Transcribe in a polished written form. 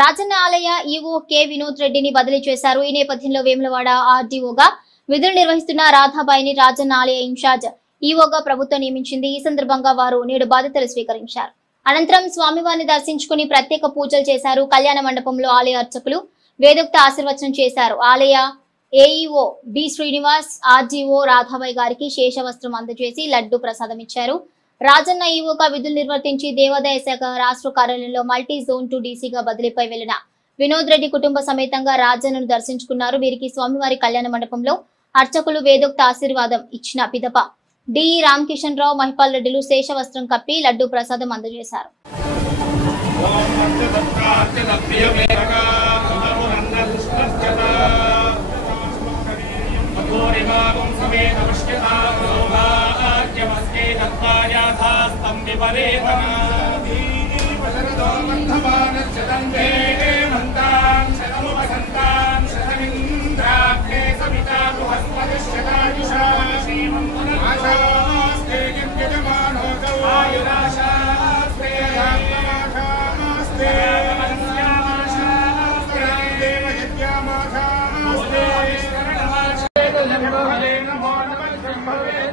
రాజన్న ఆలయ EO K Vinod రెడ్డిని బదిలీ చేశారు. ఈ నేపథ్యంలో వేములవాడ ఆర్డీఓగా విధులు నిర్వహిస్తున్న రాధాబాయిని రాజన్న ఆలయ ఇన్ఛార్జ్ ఈవోగా ప్రభుత్వం నియమించింది. ఈ సందర్భంగా వారు నేడు బాధ్యతలు స్వీకరించారు. అనంతరం స్వామివారిని దర్శించుకుని ప్రత్యేక పూజలు చేశారు. కళ్యాణ మండపంలో ఆలయ అర్చకులు వేదోక్త ఆశీర్వచనం చేశారు. ఆలయ AEO B Srinivas RDO Radhabai గారికి శేషవస్త్రం అందజేసి లడ్డు ప్రసాదం ఇచ్చారు. రాజన్న ఈవోగా విధులు నిర్వర్తించి దేవాదాయ శాఖ రాష్ట్ర కార్యాలయంలో మల్టీ జోన్ 2 డీసీగా బదిలీపై వెళ్లిన వినోద్ రెడ్డి కుటుంబ సమేతంగా రాజన్నను దర్శించుకున్నారు. వీరికి స్వామివారి కళ్యాణ మండపంలో అర్చకులు వేదోక్త ఆశీర్వాదం ఇచ్చిన పిదప డిఈ రామకిషన్ రావు మహిపాల్ రెడ్డిలు శేషవస్త్రం కప్పి లడ్డు ప్రసాదం అందజేశారు. Hare